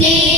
Muslim.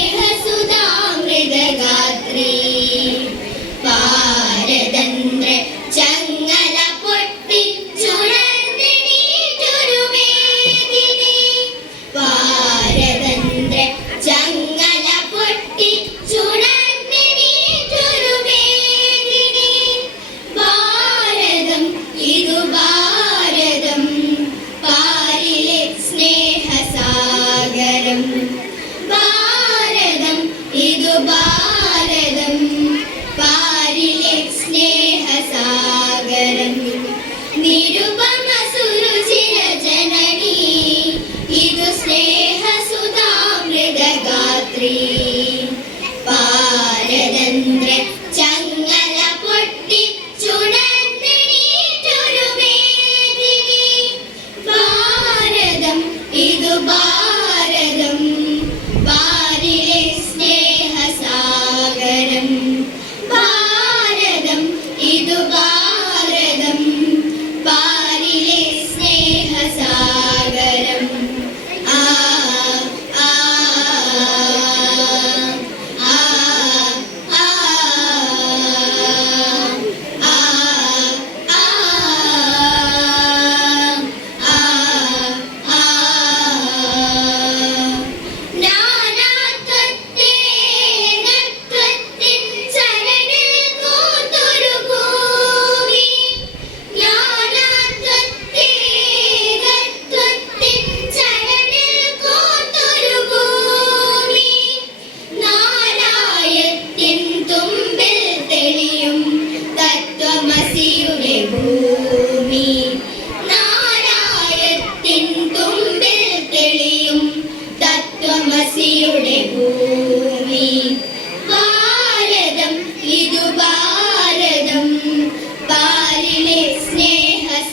മസിയുടെ ഭൂമി. ഭാരതം ഇതു ഭാരതം. പാലിലെ സ്നേഹസാഗരം.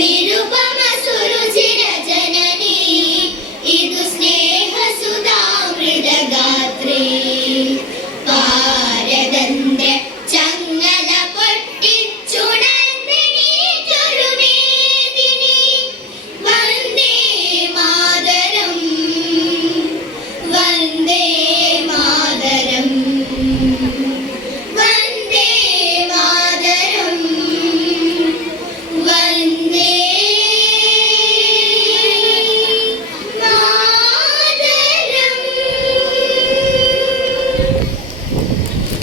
തിരുപാ